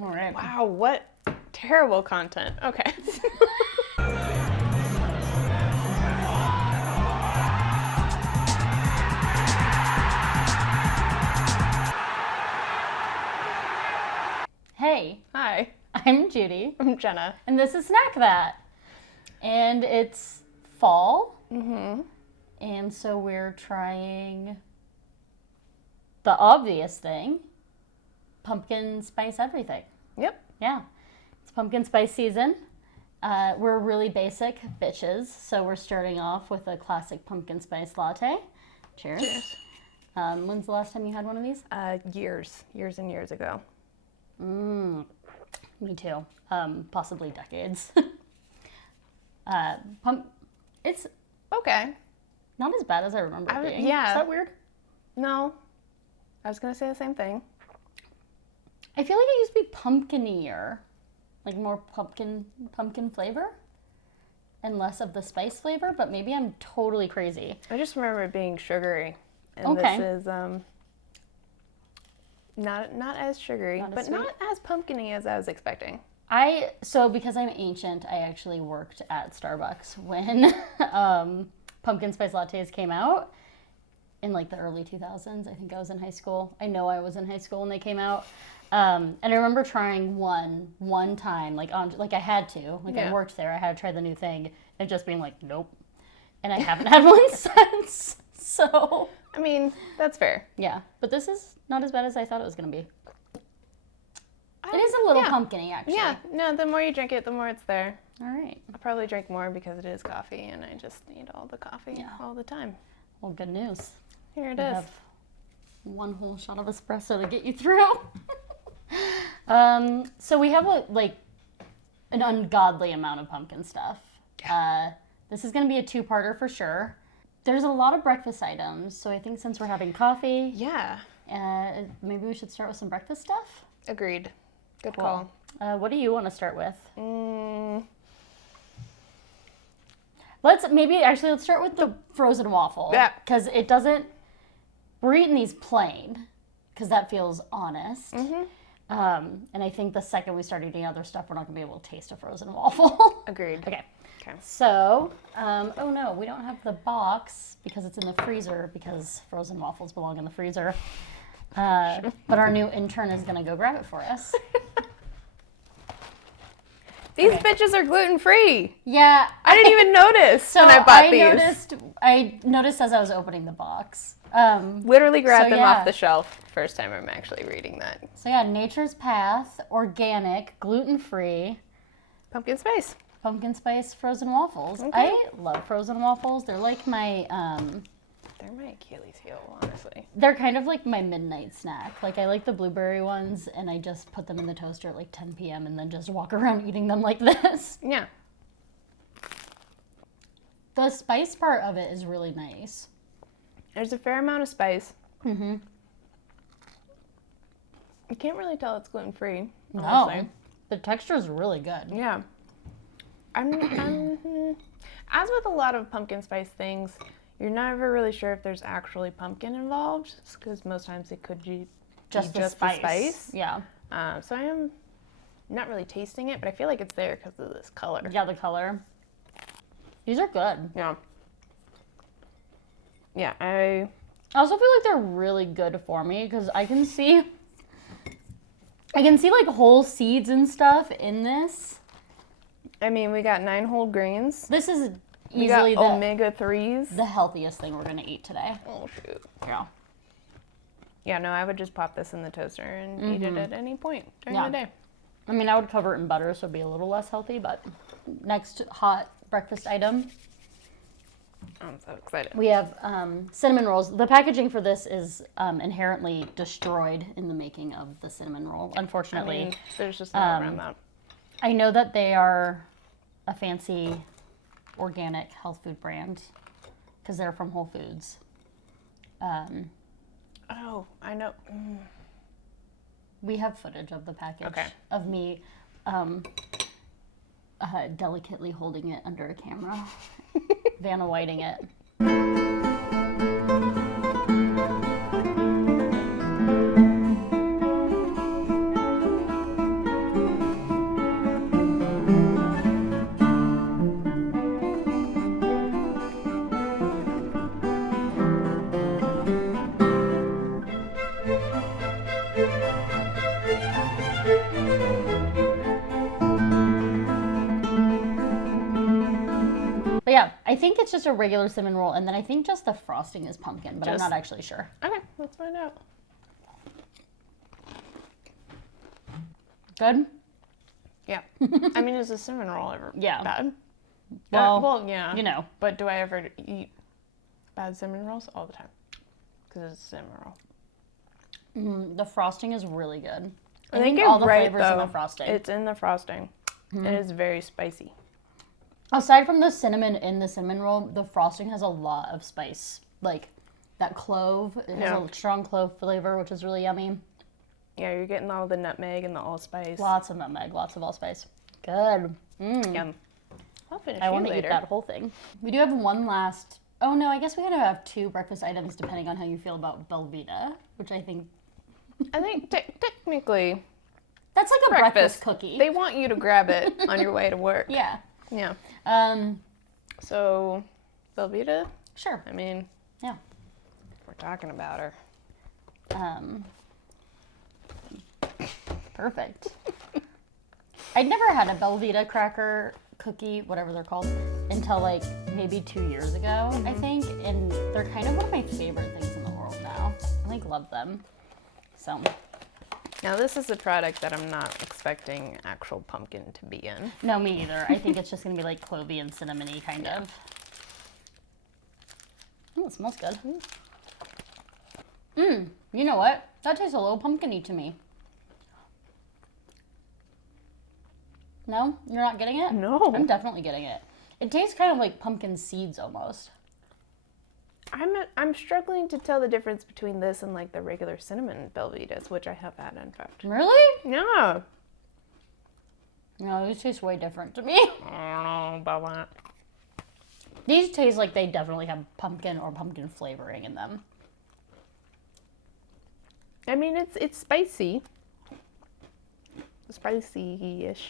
All right. Wow, what terrible content. Okay. Hey, Hi, I'm Judy, I'm Jenna. and this is Snack That. And it's fall, and so we're trying the obvious thing, pumpkin spice everything. Yep. Yeah, it's pumpkin spice season. We're really basic bitches, so we're starting off with a classic pumpkin spice latte. Cheers. Cheers. When's the last time you had one of these? Years and years ago. Me too. Possibly decades. It's Okay. not as bad as I remember it being. yeah. Is that weird? No, I was gonna say the same thing. I feel like it used to be pumpkinier, like more pumpkin flavor, and less of the spice flavor. But maybe I'm totally crazy. I just remember it being sugary, and Okay. this is not as sugary, Not as but sweet. not as pumpkin-y as I was expecting. So because I'm ancient, I actually worked at Starbucks when pumpkin spice lattes came out in like the early 2000s. I think I was in high school. I know I was in high school when they came out. And I remember trying one time, like I had to, like I Yeah. worked there. I had to try the new thing and just being like, nope. And I haven't had one since. So I mean, that's fair. yeah, but this is not as bad as I thought it was going to be. It is a little yeah. pumpkin-y, actually. Yeah, no, the more you drink it, the more it's there. All right. I'll probably drink more because it is coffee, and I just need all the coffee all the time. Well, good news. Here it I is. have one whole shot of espresso to get you through. So we have an ungodly amount of pumpkin stuff. This is going to be a two-parter for sure. There's a lot of breakfast items, so I think since we're having coffee, Yeah, maybe we should start with some breakfast stuff. agreed. Good Cool. call. What do you want to start with? Mm, Let's start with the frozen waffle. Yeah. Because we're eating these plain, because that feels honest. And I think the second we start eating other stuff, we're not going to be able to taste a frozen waffle. agreed. Okay. Okay. So, oh no, we don't have the box because it's in the freezer because frozen waffles belong in the freezer. But our new intern is going to go grab it for us. These bitches are gluten-free. Yeah. I didn't even notice So when I bought these. I noticed as I was opening the box. Literally grabbed them yeah. off the shelf. First time I'm actually reading that. So yeah, Nature's Path, organic, gluten-free, Pumpkin spice. pumpkin spice frozen waffles. Okay. I love frozen waffles. They're like my, They're my Achilles heel, honestly. they're kind of like my midnight snack. Like I like the blueberry ones and I just put them in the toaster at like 10 p.m. and then just walk around eating them like this. Yeah. The spice part of it is really nice. There's a fair amount of spice. You can't really tell it's gluten-free, honestly. No, the texture is really good. Yeah. I'm as with a lot of pumpkin spice things, you're never really sure if there's actually pumpkin involved, because most times it could be Just the the spice. Yeah. So I am not really tasting it, but I feel like it's there because of this color. Yeah, the color. These are good. Yeah. Yeah, I I also feel like they're really good for me because I can see like whole seeds and stuff in this. mean, we got 9 whole grains. This is We got easily omega-3s. the healthiest thing we're gonna eat today. Oh, shoot. Yeah. Yeah, no, I would just pop this in the toaster and eat it at any point during Yeah. the day. I mean, I would cover it in butter, so it'd be a little less healthy. But next hot breakfast item, I'm so excited. we have cinnamon rolls. The packaging for this is inherently destroyed in the making of the cinnamon roll. Unfortunately, I mean, there's just no around that. I know that they are a fancy organic health food brand because they're from Whole Foods. Oh, I know. We have footage of the package Okay. of me delicately holding it under a camera, Vanna Whiting it. But yeah, I think it's just a regular cinnamon roll, and then I think just the frosting is pumpkin, but I'm Just- not actually sure. Okay, let's find out. Good? Yeah. I mean, is a cinnamon roll ever Yeah. bad? Well, yeah. you know. But do I ever eat bad cinnamon rolls? All the time. Because it's a cinnamon roll. The frosting is really good. I think all the you're right, flavors in the though. frosting. It's in the frosting. It is very spicy. Aside from the cinnamon in the cinnamon roll, the frosting has a lot of spice. Like that clove, it has a strong clove flavor, which is really yummy. Yeah, you're getting all the nutmeg and the allspice. Lots of nutmeg, lots of allspice. Good. Yum. I'll finish I you want to eat later. that whole thing. We do have one last. Oh no, I guess we gotta have 2 breakfast items depending on how you feel about BelVita, which I think I think technically, that's like a breakfast cookie. they want you to grab it on your way to work. Yeah. Yeah. Um. So, BelVita, Sure. I mean, Yeah. we're talking about her. Perfect. I'd never had a BelVita cracker cookie, whatever they're called, until like maybe 2 years ago, I think. And they're kind of one of my favorite things in the world now. I like love them. So Now, this is a product that I'm not expecting actual pumpkin to be in. no, me either. I think it's just gonna be like clovey and cinnamony kind of. Oh, it smells good. You know what? That tastes a little pumpkin-y to me. No? You're not getting it? No. I'm definitely getting it. It tastes kind of like pumpkin seeds almost. I'm struggling to tell the difference between this and like the regular cinnamon BelVitas, which I have had, in fact. Really? Yeah. No, these taste way different to me. I don't know about that. These taste like they definitely have pumpkin or pumpkin flavoring in them. I mean, it's spicy. Spicy-ish.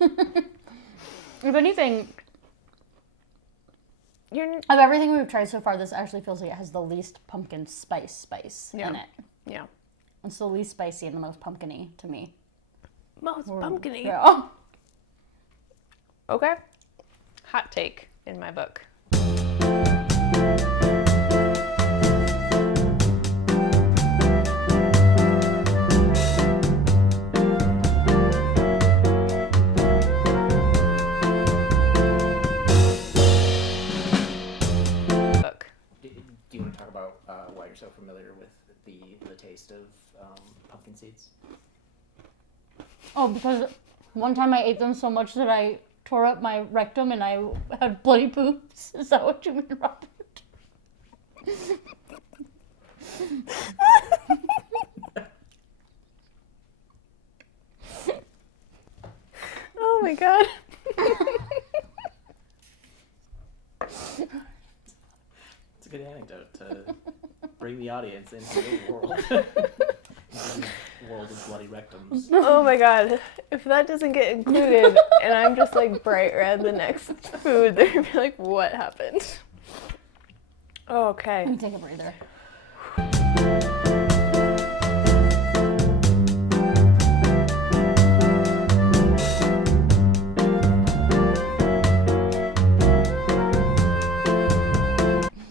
If anything, You're, of everything we've tried so far, this actually feels like it has the least pumpkin spice in it. yeah. It's the least spicy and the most pumpkin-y to me. Most pumpkin-y. Yeah. Okay. Hot take in my book. Book. Do you want to talk about why you're so familiar with the taste of pumpkin seeds? Oh, because one time I ate them so much that I tore up my rectum and I had bloody poops. Is that what you mean, Robert? Oh my god. It's a good anecdote to bring the audience into the world. Into the world of bloody rectums. Oh my god. If that doesn't get included and I'm just like bright red the next food, they're gonna be like, what happened? Okay. Let me take a breather.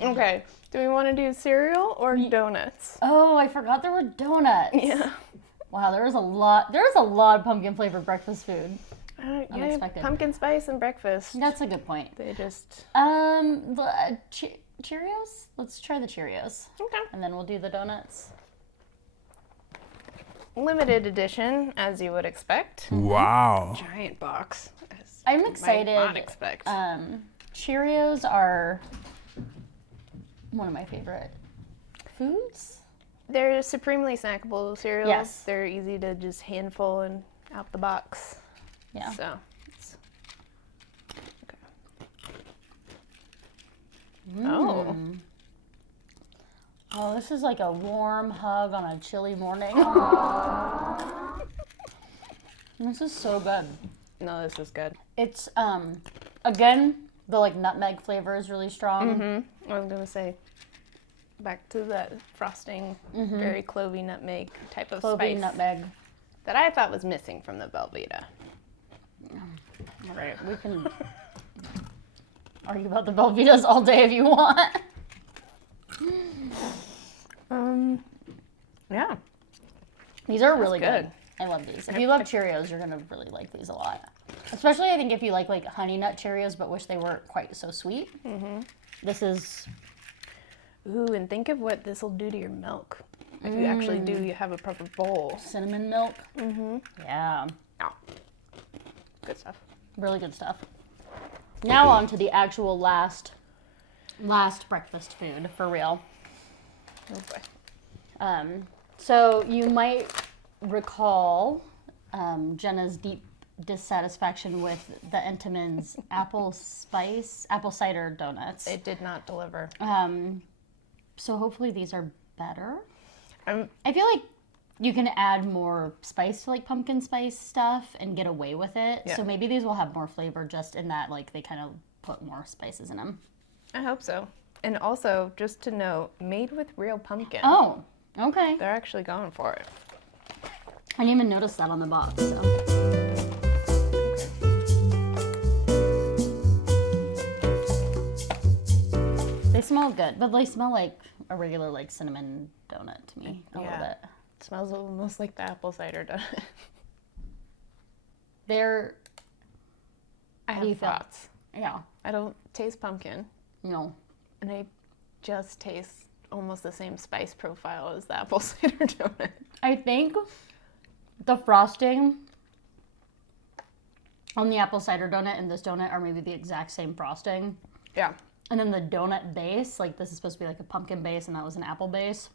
Okay. Do we want to do cereal or donuts? Oh, I forgot there were donuts. Yeah. Wow, there was a lot. There's a lot of pumpkin flavored breakfast food. Yeah, Unexpected. pumpkin spice and breakfast. That's a good point. They just The Cheerios. Let's try the Cheerios, okay. and then we'll do the donuts. Limited edition, as you would expect. Wow. Giant box. As I'm you excited. Might not expect. Cheerios are one of my favorite foods. They're supremely snackable cereals. Yes. They're easy to just handful and out the box. Yeah. So. Okay. Oh. Oh, this is like a warm hug on a chilly morning. This is so good. No, this is good. It's again, the like nutmeg flavor is really strong. I was gonna say, back to that frosting, very clovey nutmeg type of Clovey spice. nutmeg. that I thought was missing from the BelVita. All right, we can argue about the BelVitas all day if you want. Yeah. These are really good. good. I love these. If you love Cheerios, you're gonna really like these a lot. Especially, I think if you like Honey Nut Cheerios, but wish they weren't quite so sweet. Mm-hmm. This is. Ooh, and think of what this will do to your milk. If you actually you have a proper bowl. Cinnamon milk. Mm-hmm. Yeah. Oh. Good stuff. Really good stuff. Now on to the actual last breakfast food, for real. Oh boy. So you might recall Jenna's deep dissatisfaction with the Entenmann's apple cider donuts. It did not deliver. So hopefully these are better. Um, I feel like you can add more spice to like pumpkin spice stuff and get away with it. Yeah. So maybe these will have more flavor just in that like they kind of put more spices in them. I hope so. And also, just to note, made with real pumpkin. Oh, okay. They're actually going for it. I didn't even notice that on the box. So. They smell good, but they smell like a regular like cinnamon donut to me a little bit. It smells almost like the apple cider donut. They're. I How do you have feel? thoughts. Yeah. I don't taste pumpkin, No. and I just taste almost the same spice profile as the apple cider donut. I think the frosting on the apple cider donut and this donut are maybe the exact same frosting. Yeah. And then the donut base, like this is supposed to be like a pumpkin base and that was an apple base.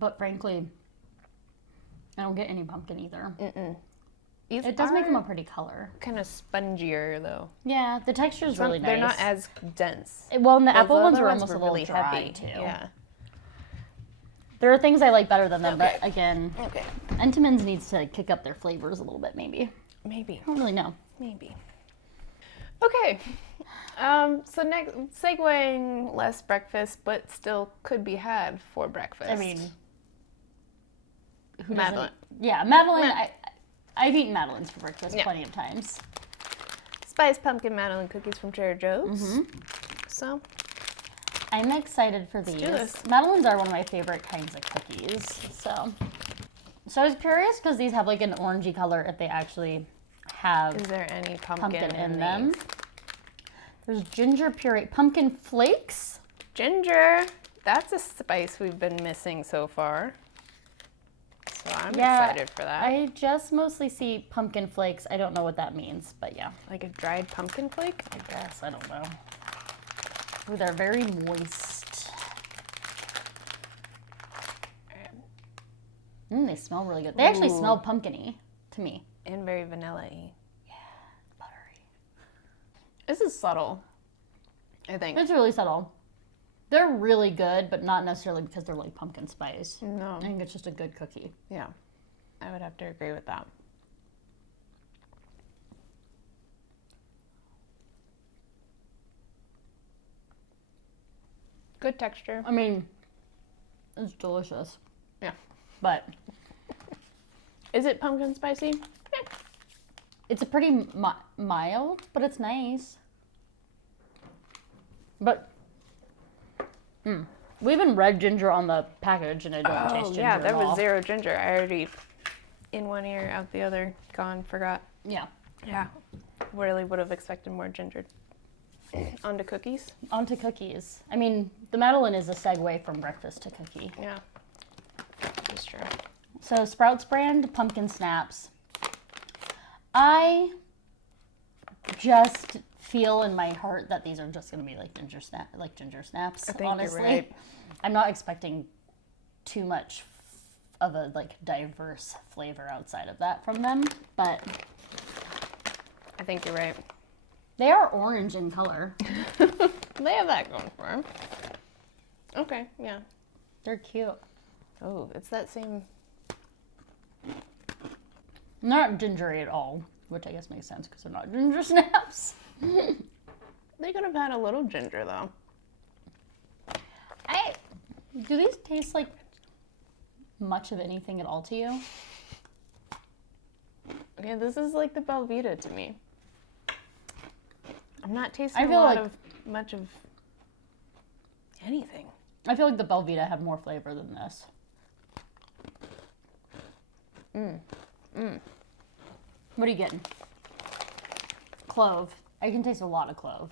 But frankly, I don't get any pumpkin either. It does make them a pretty color. Kind of spongier though. Yeah, the texture is really nice. They're not as dense. Well, and the Those apple ones other were ones almost a were little really dry heavy. too. Yeah. There are things I like better than them, Okay. but again, Okay. Entenmann's needs to kick up their flavors a little bit, maybe. Maybe. I don't really know. Maybe. Okay. So next, segueing less breakfast, but still could be had for breakfast. I mean, who doesn't- Madeleine. Yeah, Madeleine. I've eaten Madelines for breakfast Yeah. plenty of times. Spiced pumpkin Madeleine cookies from Trader Joe's. So I'm excited for these. do this. Madelines are one of my favorite kinds of cookies. So I was curious because these have like an orangey color if they actually have is there any pumpkin in them. these? There's ginger puree, pumpkin flakes. Ginger. That's a spice we've been missing so far. So I'm Yeah, excited for that. I just mostly see pumpkin flakes. I don't know what that means, but yeah, Like a dried pumpkin flake? I guess. I don't know. Ooh, they're very moist. They smell really good. They actually Ooh. smell pumpkin-y to me. And very vanilla-y. Buttery. This is subtle, I think. It's really subtle. They're really good, but not necessarily because they're like pumpkin spice. No. I think it's just a good cookie. Yeah. I would have to agree with that. Good texture. I mean, it's delicious, Yeah. but Is it pumpkin spicy? it's a pretty mild, but it's nice. But we even read ginger on the package, and I don't taste ginger yeah, there at was all. 0 ginger. I already, in one ear, out the other, gone, forgot. Yeah. Yeah. Really would have expected more ginger. Onto cookies? Onto cookies. I mean, the Madeleine is a segue from breakfast to cookie. Yeah. That's true. So Sprouts brand pumpkin snaps. I just feel in my heart that these are just going to be like ginger snaps. I think honestly, you're right. I'm not expecting too much of a like diverse flavor outside of that from them, but I think you're right. they are orange in color. They have that going for them. Okay, yeah. They're cute. Oh, it's that same. Not gingery at all, which I guess makes sense because they're not ginger snaps. They could have had a little ginger though. Do these taste like much of anything at all to you? Yeah, this is like the BelVita to me. I'm not tasting I a feel lot like- of much of anything. I feel like the BelVita had more flavor than this. What are you getting? Clove. I can taste a lot of clove.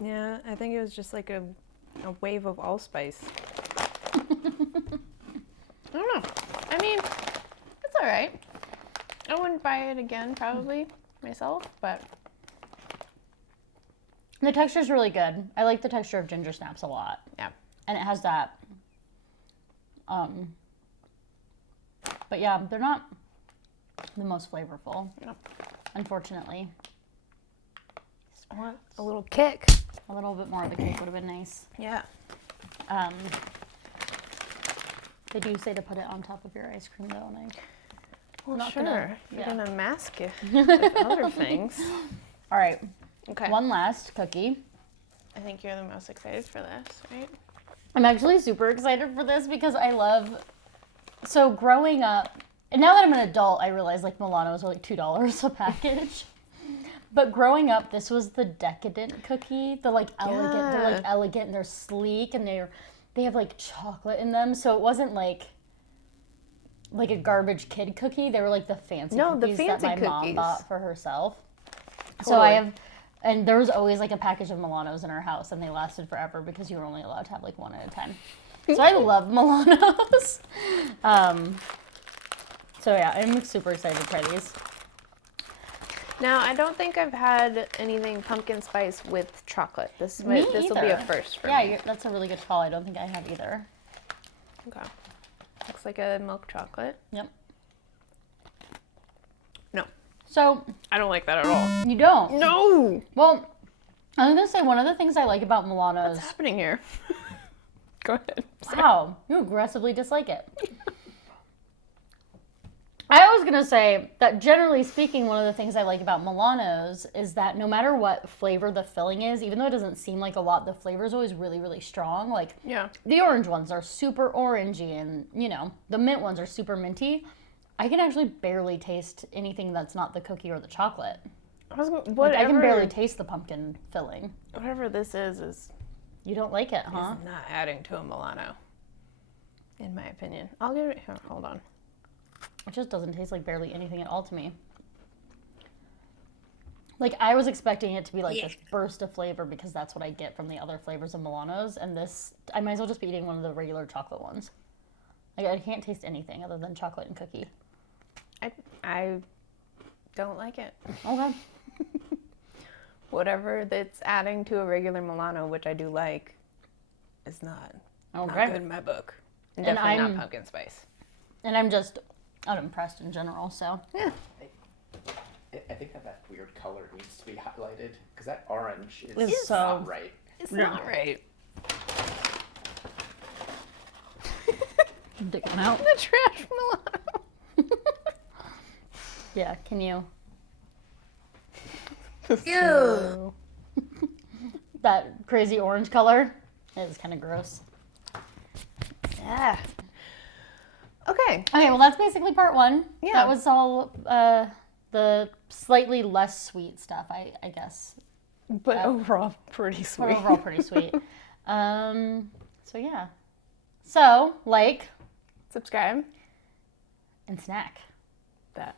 Yeah, I think it was just like a wave of allspice. I don't know. I mean, it's all right. I wouldn't buy it again, probably, myself, but The texture's really good. I like the texture of ginger snaps a lot. yeah. And it has that, but yeah, they're not the most flavorful, No. unfortunately. I want a little kick. A little bit more of a cake would have been nice. Yeah. They do say to put it on top of your ice cream, though, and I... Well, Not sure. gonna- You're yeah. gonna mask it with other things. All right, Okay. one last cookie. I think you're the most excited for this, right? I'm actually super excited for this because I love... So growing up, and now that I'm an adult, I realize like Milanos are like $2 a package. But growing up, this was the decadent cookie. The like elegant, they're like Yeah. elegant and they're sleek and they have like chocolate in them. So it wasn't like a garbage kid cookie. They were like the fancy No, the cookies fancy that my mom cookies. bought for herself. So I Totally. have, and there was always like a package of Milanos in our house, and they lasted forever because you were only allowed to have like one at a time. So I love Milanos. So yeah, I'm super excited to try these. Now, I don't think I've had anything pumpkin spice with chocolate. This will be either. a first for Yeah, me. that's a really good call. I don't think I have either. Okay. Looks like a milk chocolate. Yep. No, So I don't like that at all. you don't. No! Well, I was gonna say one of the things I like about Milanos. What's happening here? Go ahead. Wow, you aggressively dislike it. I was gonna say that generally speaking, one of the things I like about Milanos is that no matter what flavor the filling is, even though it doesn't seem like a lot, the flavor is always really, really strong. Like Yeah. the orange ones are super orangey, and the mint ones are super minty. I can actually barely taste anything that's not the cookie or the chocolate. Whatever, Like, I can barely taste the pumpkin filling. whatever this is You don't like it, huh? not adding to a Milano, in my opinion. I'll give it here. Hold on. It just doesn't taste like barely anything at all to me. Like, I was expecting it to be like this burst of flavor because that's what I get from the other flavors of Milanos, and this, I might as well just be eating one of the regular chocolate ones. Like, I can't taste anything other than chocolate and cookie. I don't like it. Okay. Whatever that's adding to a regular Milano, which I do like, is not Okay. good in my book. And And definitely I'm- not pumpkin spice. And I'm just unimpressed in general, so. Yeah. I think that weird color needs to be highlighted because that orange is It's so- not right. It's Yeah. not right. Dick one out. The trash Milano. Yeah, can you? Ew. That crazy orange color is kind of gross. Yeah. Okay. Okay, well, that's basically part one. Yeah. That was all the slightly less sweet stuff, I guess. But overall, pretty But sweet. overall, pretty sweet. So, yeah. So, like Subscribe. and snack. That.